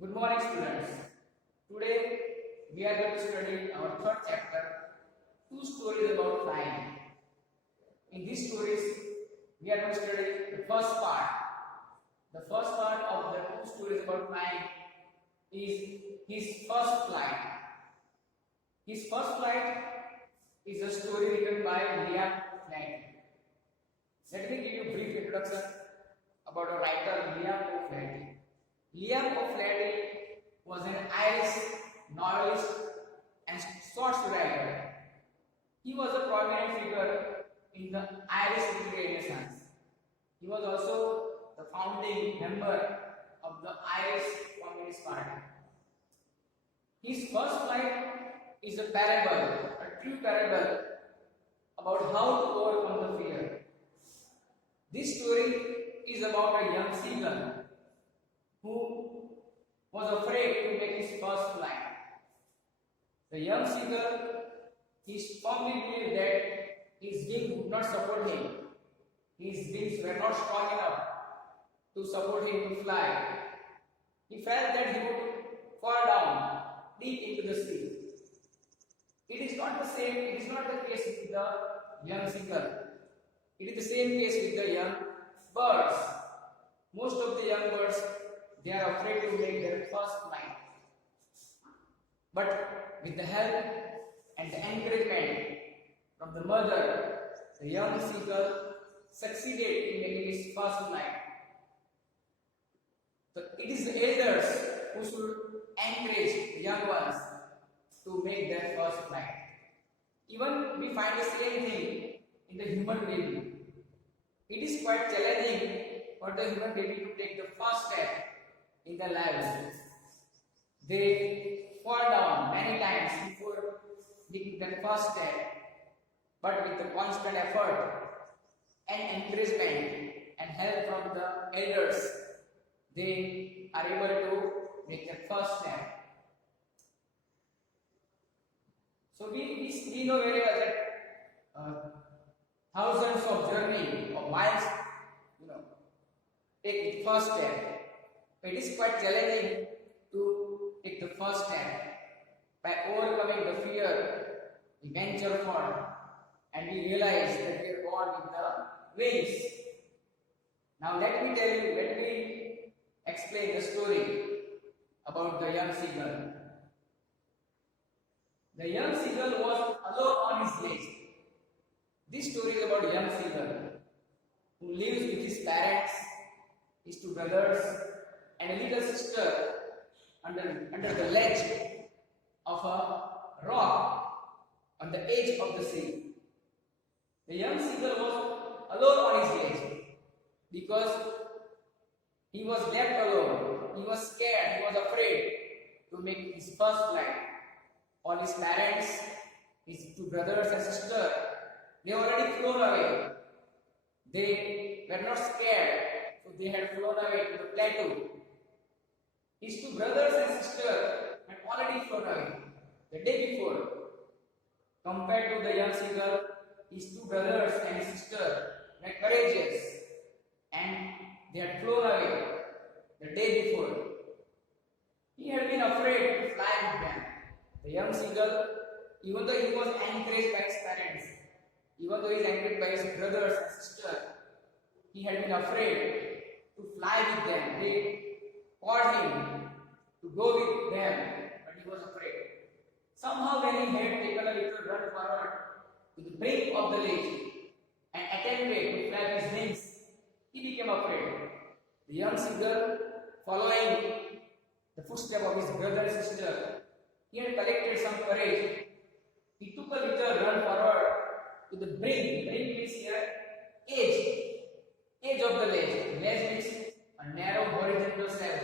Good morning, students. Today we are going to study our third chapter, two stories about flying. In these stories, we are going to study the first part. The first part of the two stories about flying is his first flight. His first flight is a story written by Liam O'Flaherty. Let me give you a brief introduction about a writer, Liam O'Flaherty. Liam O'Flaherty was an Irish novelist and short story writer. He was a prominent figure in the Irish literary renaissance. He was also the founding member of the Irish Communist Party. His first flight is a parable, a true parable about how to overcome the fear. This story is about a young seagull who was afraid to make his first flight. The young seagull, he strongly believed that his wings would not support him. His wings were not strong enough to support him to fly. He felt that he would fall down deep into the sea. It is not the case with the young seagull. It is the same case with the young birds. Most of the young birds, they are afraid to make their first flight. But with the help and the encouragement from the mother, the young seagull succeeded in making his first flight. So it is the elders who should encourage the young ones to make their first flight. Even we find the same thing in the human baby. It is quite challenging for the human baby to take the first step in their lives. They fall down many times before taking the first step, but with the constant effort and encouragement and help from the elders, they are able to make their first step. So we know very well that thousands of journey or miles, take the first step. It is quite challenging to take the first step. By overcoming the fear, we venture forward and we realize that we are born with the wings. Now let me explain the story about the young seagull. The young seagull was alone on his ledge. This story is about a young seagull who lives with his parents, his two brothers, and a little sister under the ledge of a rock on the edge of the sea. The young seagull was alone on his ledge because he was left alone. He was scared, he was afraid to make his first flight. All his parents, his two brothers and sister, they already flown away. They were not scared, so they had flown away to the plateau. His two brothers and sister had already flown away the day before. Compared to the young seagull, his two brothers and sister were courageous and they had flown away the day before. He had been afraid to fly with them. The young seagull, even though he was encouraged by his parents, even though he was encouraged by his brothers and sister, he had been afraid to fly with them. They called him to go with them, but he was afraid. Somehow when he had taken a little run forward to the brink of the lake and attempted to flap his wings, he became afraid. The young seagull, following the footsteps of his brother and sister, he had collected some courage. He took a little run forward to the brink. Brink means here edge of the ledge. Ledge means a narrow horizontal shelf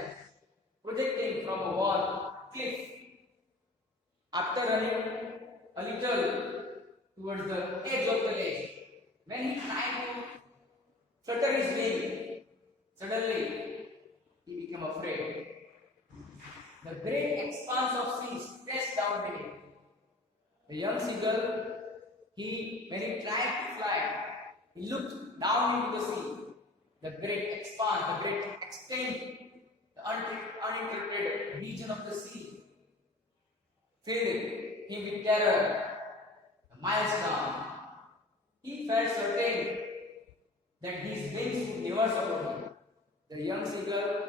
projecting from a wall, cliff. After running a little towards the edge of the ledge, when he tried to flutter his wing, suddenly he became afraid. The great expanse of sea stretched down beneath. The young seagull, when he tried to fly, he looked down into the sea. The great expanse, the great extent, the uninterrupted vision of the sea filled him with terror. Miles down, he felt certain that his wings would never support him. The young seagull,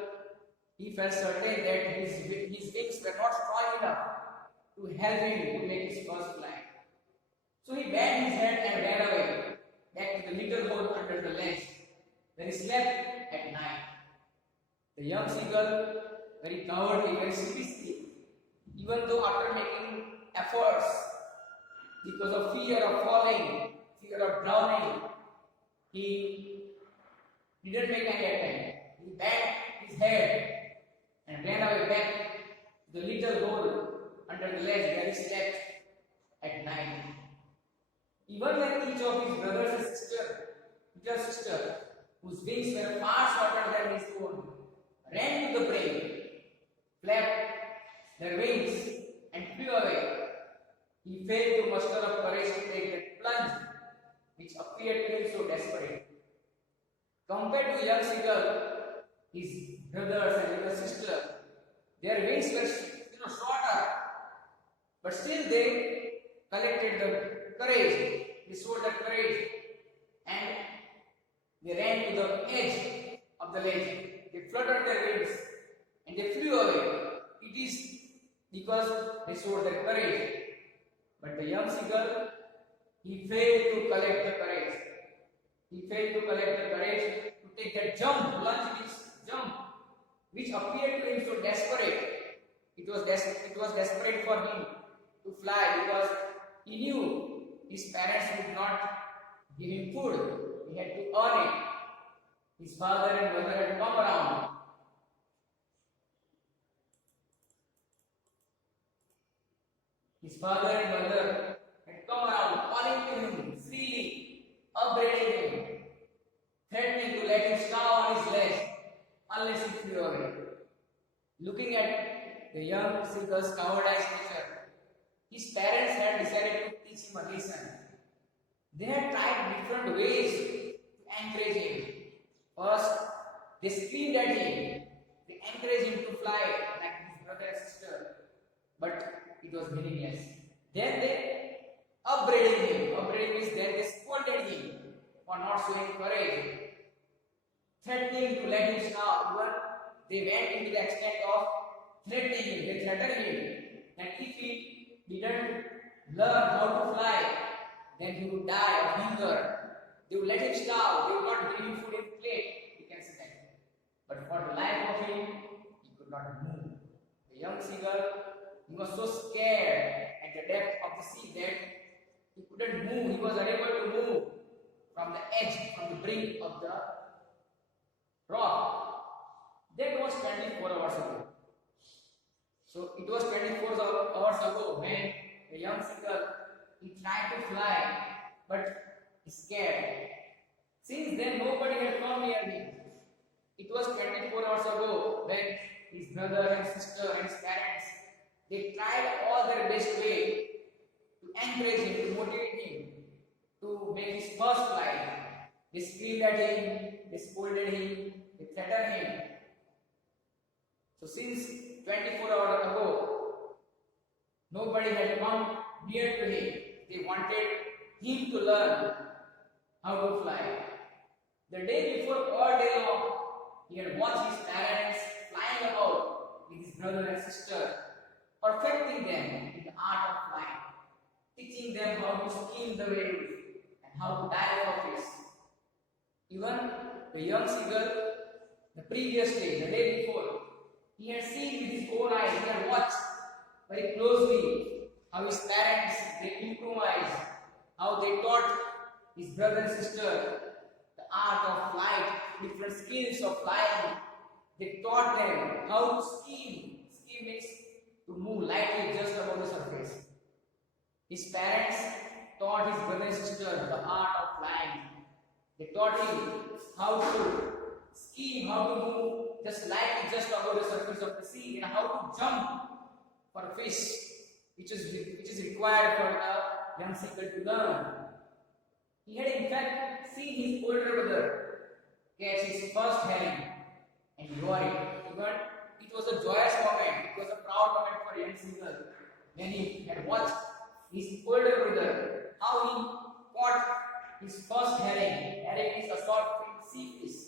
he felt certain that his wings were not strong enough to help him to make his first flight. So he bent his head and ran away back to the little hole under the ledge where he slept at night. The young seagull, very cowardly, very sleepy, even though after making efforts because of fear of falling, fear of drowning, he didn't make any attempt. He bent his head and ran away back to the little hole under the ledge where he slept at night. Even when each of his brothers and little sister, whose wings were far shorter than his own, ran to the brink, flapped their wings, and flew away, he failed to muster up courage to take that plunge which appeared to him so desperate. Compared to the young seagull, his brothers and little sister, their wings were shorter, but still they collected the courage, they showed the courage, and they ran to the edge of the ledge. They fluttered their wings and they flew away. It is because they showed their courage. But the young seagull, he failed to collect the courage. He failed to collect the courage to take that jump, which appeared to him so desperate. It was desperate for him to fly because he knew his parents would not give him food. He had to earn it. His father and mother had come around. His father and mother had come around, calling to him freely, upbraiding him, threatening to let him starve on his ledge unless he flew away. Looking at the young seagull's cowardice nature, his parents had decided to teach him a lesson. They had tried different ways to encourage him. First, they screamed at him. They encouraged him to fly like his brother and sister. But it was meaningless. Then they upbraided him. Upbraided means then they scolded him for not showing courage. Threatening to let him starve. Even they went into the extent of threatening him. They threatened him that if he didn't learn how to fly, then he would die of hunger. They would let him starve. They would not give him food in plate. You can see that. But for the life of him, he could not move. The young seagull, he was so scared at the depth of the sea that he couldn't move. He was unable to move from the edge, from the brink of the rock. That was 24 hours ago. So it was 24 hours ago when the young seagull, he tried to fly, but he scared. Since then, nobody had come near him. It was 24 hours ago when his brother and sister and his parents, they tried all their best way to encourage him, to motivate him, to make his first flight. They screamed at him, they scolded him, they threatened him. So since 24 hours ago, nobody had come near to him. They wanted him to learn how to fly. The day before, all day long, he had watched his parents flying about with his brother and sister, perfecting them in the art of flying, teaching them how to skim the waves and how to dive for fish. Even the young seagull, the previous day, the day before, he had seen with his own eyes, he had watched very closely how his parents, they improvised, how they taught his brother and sister the art of flight, different skills of flying. They taught them how to skim. Skim means to move lightly just above the surface. His parents taught his brother and sister the art of flying. They taught him how to skim, how to move just lightly just above the surface of the sea, and how to jump for a fish, which is required for the young seagull to learn. He had in fact seen his older brother catch his first herring and devour it. Even it was a joyous moment, it was a proud when he had watched his older brother, how he caught his first herring. Herring is a sort of sea fish,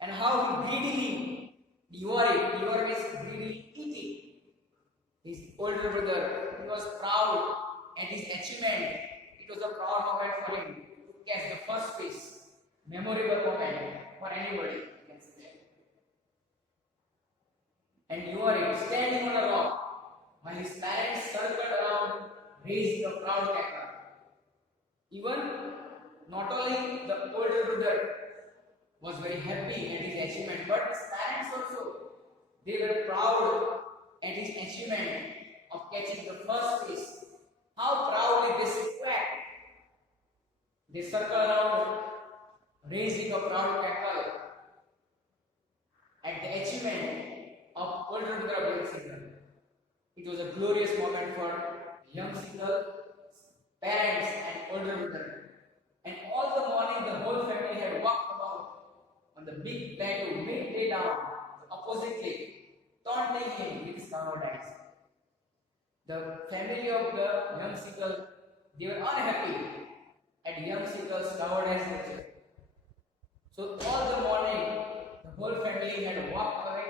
and how he greedily devoured it. Devour means greedily eat it. His older brother, he was proud at his achievement. It was a proud moment for him to catch the first fish. Memorable moment for anybody, you can say that. And devoured it, standing on a rock, while his parents circled around, raising a proud cackle. Even not only the older brother was very happy at his achievement, but his parents also, they were proud at his achievement of catching the first fish. How proudly they quack. They circle around, raising a proud cackle at the achievement of older brother of young Singhal. It was a glorious moment for young Singhal, parents and older brother. And all the morning the whole family had walked about on the big plateau midday down the opposite lake, taunting him with his cowardice. The family of the young Singhal, they were unhappy at young Singhal's cowardice nature. So all the morning the whole family had walked away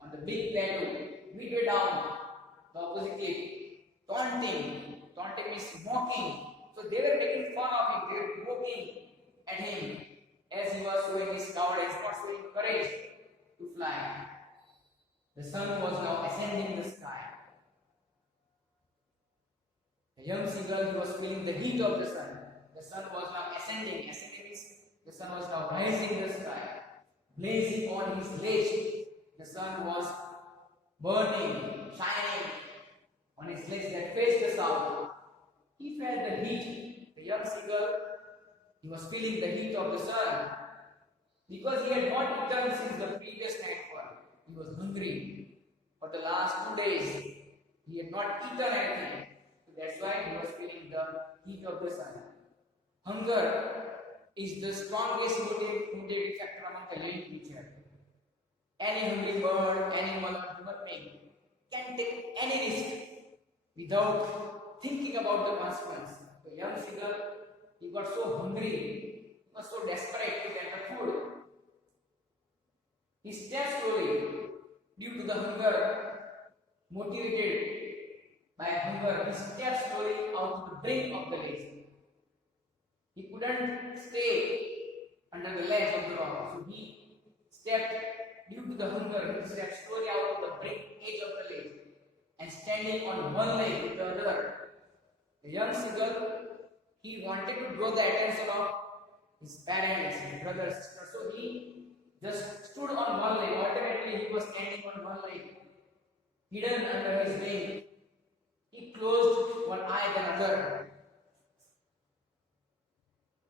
on the big plateau midway down the opposite lake, taunting means mocking. So they were making fun of him, they were joking at him as he was showing his cowardice, not showing courage to fly. The sun was now ascending the sky. The young Singhal, he was feeling the heat of the sun. The sun was now ascending. Ascending means the sun was now rising in the sky, blazing on his ledge. The sun was burning, shining on his ledge that faced the south. He felt the heat. The young Singhal, he was feeling the heat of the sun because he had not eaten since the previous nightfall. He was hungry. For the last 2 days, he had not eaten anything. So that's why he was feeling the heat of the sun. Hunger is the strongest motivating factor among the living creature. Any hungry bird, animal, or human being can take any risk without thinking about the consequence. The young Singhal, he got so hungry, he was so desperate to get the food. He stepped slowly due to the hunger, motivated by hunger. He stepped slowly out to the brink of the lake. He couldn't stay under the ledge of the rock, so he stepped due to the hunger. He stepped slowly out to the brink edge of the lake and standing on one leg with the other. The young Singhal, he wanted to draw the attention of his parents, his brothers, sisters. So he just stood on one leg. Alternately, he was standing on one leg, hidden under his wing. He closed one eye then other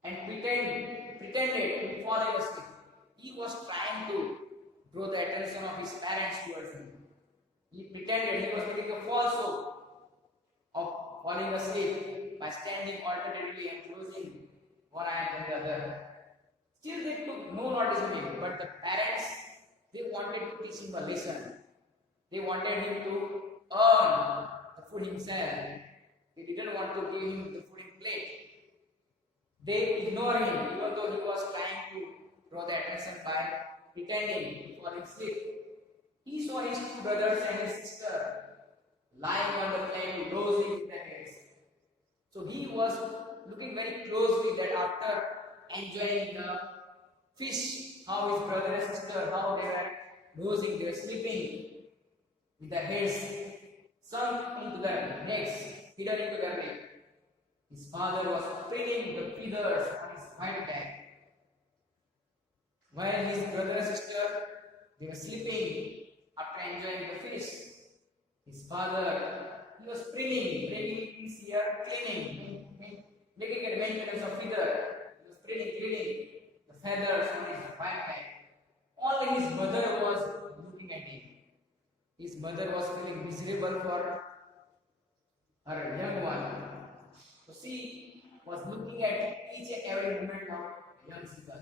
and pretended to fall asleep. He was trying to draw the attention of his parents towards him. He pretended, he was making a false hope of falling asleep by standing alternatively and closing one eye and the other. Still they took no notice of him, but the parents, they wanted to teach him a lesson. They wanted him to earn the food himself. They didn't want to give him the food in plate. They ignored him even though he was trying to draw the attention by pretending to fall asleep. He saw his two brothers and his sister lying on the plain, dozing with their heads. So he was looking very closely that after enjoying the fish, how his brother and sister, how they were dozing, they were sleeping with their heads sunk into their necks, hidden into their neck. His father was preening the feathers on his white back. While his brother and sister, they were sleeping after enjoying the fish. His father, he was preening means here cleaning, making a maintenance of feather. He was cleaning the feathers on his white back. Only his mother was looking at him. His mother was feeling miserable for her young one. So she was looking at each and every movement of young Singhal.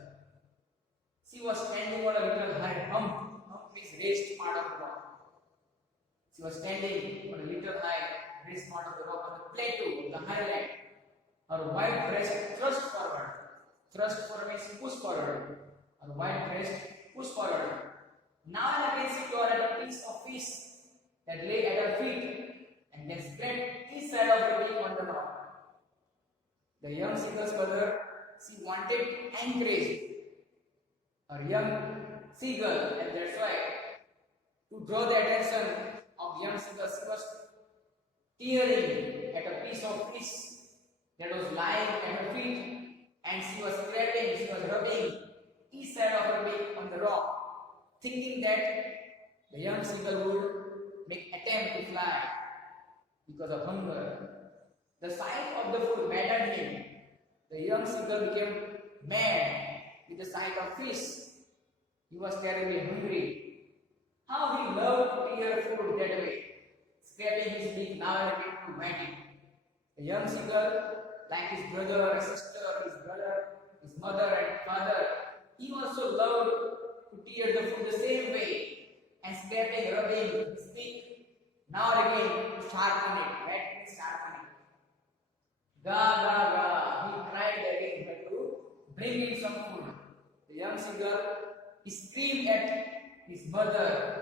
She was standing on a little high hump means raised part of the rock. She was standing on a little high raised part of the rock on the plateau, the highland. Her white breast thrust forward. Thrust forward means push forward. Her white breast push forward. Now and again she tore at a piece of fish that lay at her feet and then spread each side of her beak on the rock. The young seagull's mother, she wanted to encourage her young seagull, and that's why to draw the attention of young seagull, she was tearing at a piece of fish that was lying at her feet, and she was scraping, she was rubbing each side of her beak on the rock, thinking that the young seagull would make attempt to fly because of hunger. The sight of the food maddened him. The young seagull became mad with the sight of fish. He was terribly hungry. How he loved to eat food that way, scraping his beak now and again to find it. The young seagull, like his brother, his sister, his brother, his mother and father, he also loved to tear the food the same way and scraping, rubbing his beak now and again to sharpen it. That means sharpen it. Ga ga ga, he cried again but to bring him some food. The young seagull, he screamed at his mother.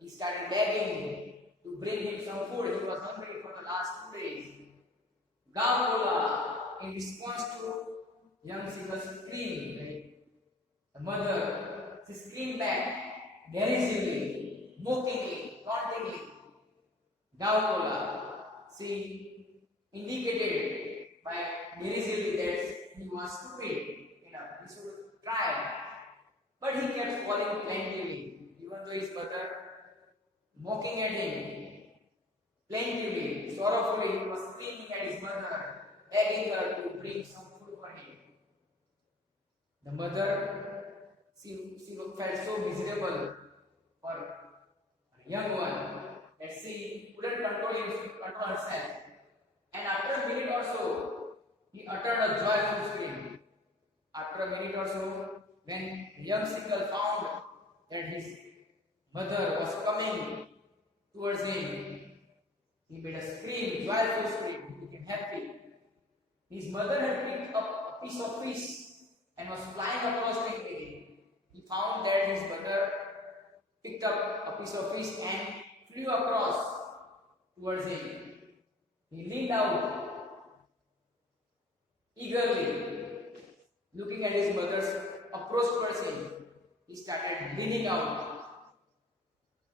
He started begging to bring him some food. He was hungry for the last 2 days. Gaola, in response to young seagull's scream, right? The mother, she screamed back derisively, mockingly, tauntingly. Gaola, she indicated by derisively that he was stupid enough, he should try. But he kept falling plaintively, even though his mother mocking at him. Plaintively, sorrowfully, he was screaming at his mother, begging her to bring some food for him. The mother, she felt so miserable for her young one that she couldn't control herself. And after a minute or so, he uttered a joyful scream. After a minute or so, when the young seagull found that his mother was coming towards him, he made a scream, joyful scream. He became happy. His mother had picked up a piece of fish and was flying across to him. He found that his mother picked up a piece of fish and flew across towards him. He leaned out eagerly, looking at his mother's approach towards him. He started leaning out.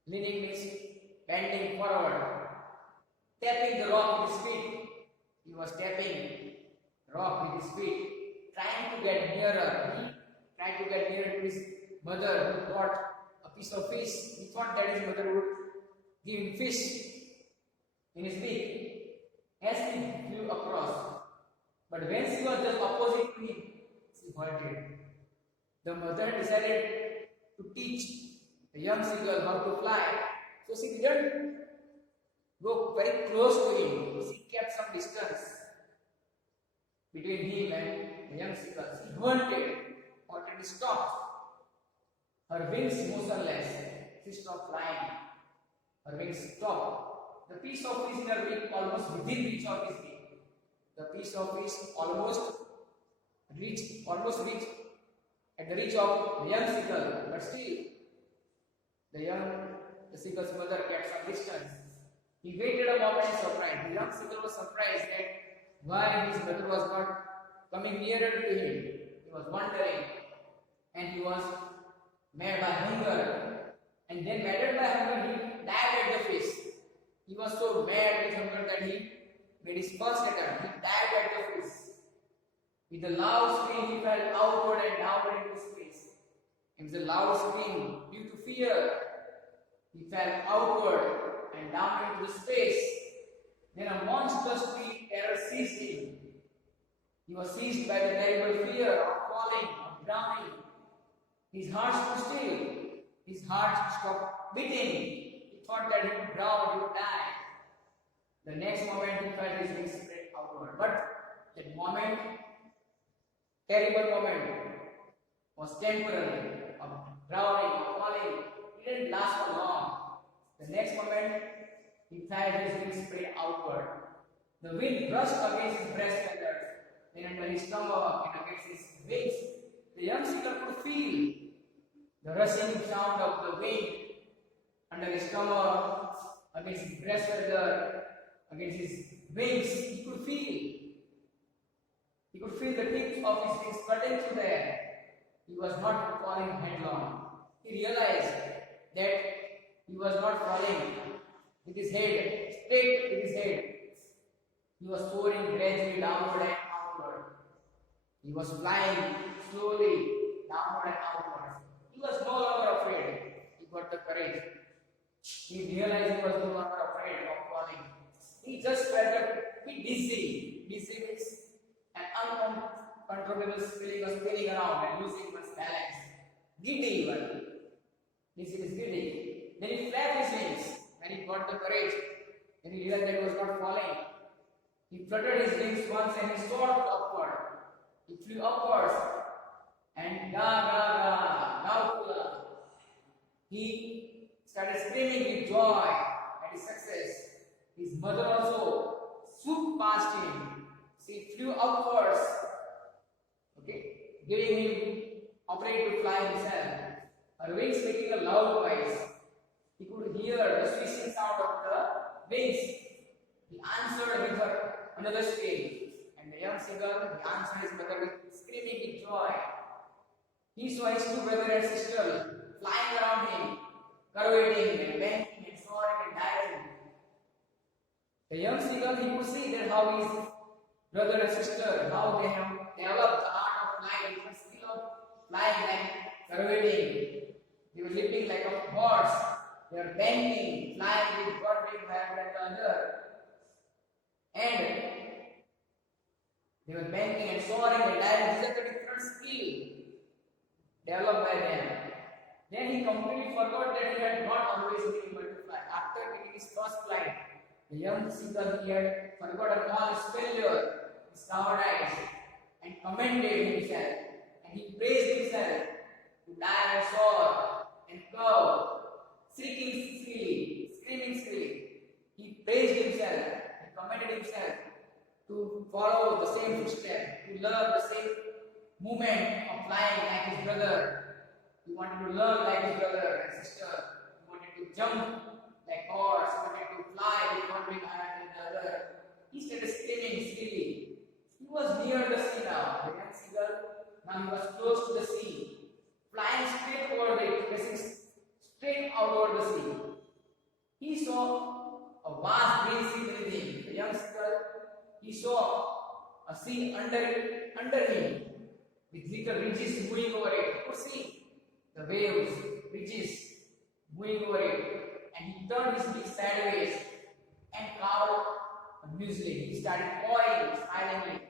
Leaning means bending forward, tapping the rock with his feet. He was tapping the rock with his feet, trying to get nearer. He tried to get nearer to his mother, who got a piece of fish. He thought that his mother would give him fish in his beak as he flew across. But when she was just opposite to him, she halted. The mother decided to teach the young seagull how to fly. So she didn't go very close to him. She kept some distance between him and the young seagull. She wanted to stop. Her wings motionless. She stopped flying. Her wings stopped. The piece of fish in her beak almost within reach of his beak. The piece of fish almost reached at the reach of the young seagull, but still the seagull's mother kept some distance. He waited a moment in surprise. The young seagull was surprised that why his mother was not coming nearer to him. He was wondering, and he was mad by hunger. And then, maddened by hunger, he dived at the fish. He was so mad with hunger that he made his first attempt. He dived at the fish. With a loud scream, he fell outward and downward into space. It was a loud scream due to fear. He fell outward and down into space. Then a monstrous terror seized him. He was seized by the terrible fear of falling, of drowning. His heart stood still. His heart stopped beating. He thought that he would drown, he would die. The next moment he felt his wings spread outward. But that moment, terrible moment, was temporary, of drowning, of falling. It didn't last for long. The next moment, he fired his wings spread outward. The wind brushed against his breast feathers, then under his stomach and against his wings. The young seagull could feel the rushing sound of the wind under his stomach, against his breast feather, against his wings. He could feel. He could feel the tips of his wings cutting through the air. He was not falling headlong. He realized that he was not falling with his head, straight with his head. He was soaring gradually downward and outward. He was flying slowly downward and outward. He was no longer afraid. He got the courage. He realized he was no longer afraid of falling. He just felt a bit dizzy. Dizzy means an uncontrollable feeling of spinning around and losing one's balance. Giddy even. Dizzy is giddy. Then he flapped his wings and he got the courage. Then he realized that he was not falling. He fluttered his wings once and he soared upward. He flew upwards and Gaukula. He started screaming with joy at his success. His mother also swooped past him. She flew upwards, giving him opportunity to fly himself. Her wings making a loud noise. He could hear the swishing sound of the wings. He answered with her another scream, and the young seagull answered his mother with screaming with joy. He saw his two brothers and sister flying around him, curvating and bending and soaring and diving. The young seagull, he could see that how his brother and sister, how they have developed the art of flying, the skill of flying like curvating. They were leaping like a horse. They were bending, flying with one wing higher than the other. And they were bending and soaring and diving. This is a different skill developed by them. Then he completely forgot that he had not always been able to fly. After taking his first flight, the young seagull, he had forgotten all his failure, his cowardice, and commended himself. And he praised himself to dive and soar and curve, shrieking shrilly, screaming shrilly. He praised himself, he commended himself to follow the same footsteps, to learn the same movement of flying like his brother. He wanted to learn like his brother and sister. He wanted to jump like horse. He wanted to fly with one wing higher than the other. He started screaming shrilly. He was near the sea now. The young seagull, now he was close to the sea, flying straight over it, facing straight out over the sea. He saw a vast green sea beneath him. The young seagull, he saw a sea under him, with little ridges moving over it. He could see the waves, ridges moving over it, and he turned his beak sideways and cawed amusedly. He started cawing silently.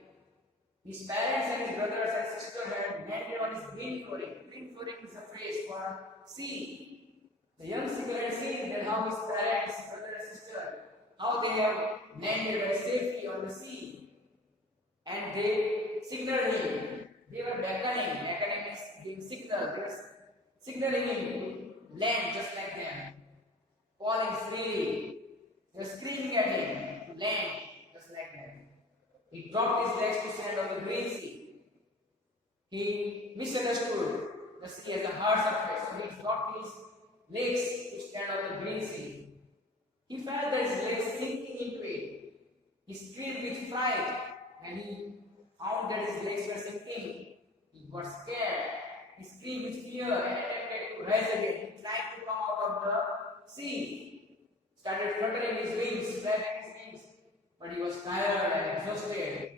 His parents and his brothers and sisters had landed on his green flooring. Green flooring is a phrase for sea. The young seagull had seen that how his parents, brother and sister, how they have landed safely on the sea, and they signaled him. They were beckoning. Beckoning means giving signal. They were signaling him to land just like them, calling freely. They were screaming at him to land just like them. He dropped his legs to stand on the green sea. He misunderstood the sea as a hard surface, so he dropped his legs to stand on the green sea. He felt that his legs sinking into it. He screamed with fright, and he found that his legs were sinking. He got scared. He screamed with fear and attempted to rise again. He tried to come out of the sea, started fluttering his wings, flapping his wings, but he was tired and exhausted.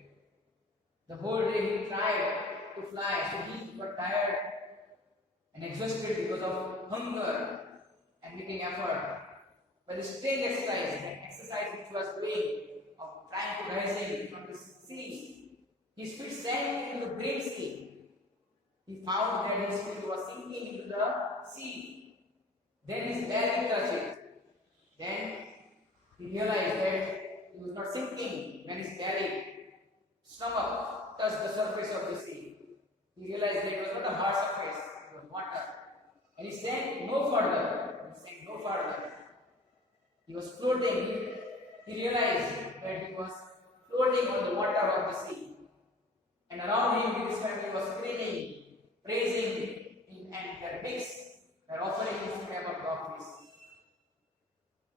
The whole day he tried to fly, so he got tired and exhausted because of hunger and making effort. But the strange exercise which he was doing of trying to rise in from the sea, his feet sank into the great sea. He found that his feet was sinking into the sea. Then his belly touched it. Then he realized that he was not sinking when his belly, stomach touched the surface of the sea. He realized that it was not a hard surface, it was water. And he sank no further. He sank no further. He was floating. He realized that he was floating on the water of the sea. And around him his family was screaming, praising him, and their pigs were offering him flavor dogfish.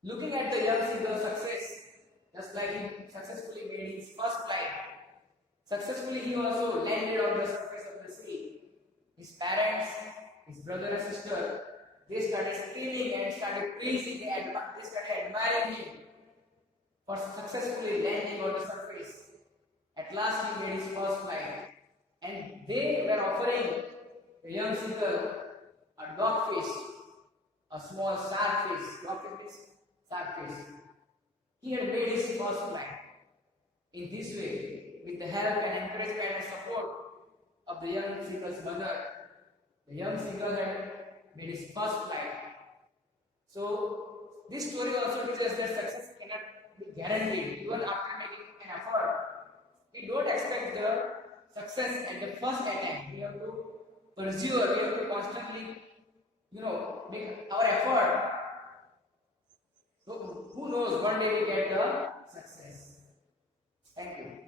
Looking at the young seagull's success, just like he successfully made his first flight, successfully he also landed on the surface of the sea. His parents, his brother and sister, they started screaming and started praising him, they started admiring him for successfully landing on the surface. At last he made his first flight, and they were offering the young seagull a dogfish, a small starfish. Dogfish is starfish. He had made his first flight. In this way, with the help and encouragement and support of the young seagull's mother, the young seagull had made his first flight. So, this story also teaches us that success cannot be guaranteed even after making an effort. We don't expect the success at the first attempt. We have to persevere, we have to constantly, make our effort. So, who knows, one day we get the success. Thank you.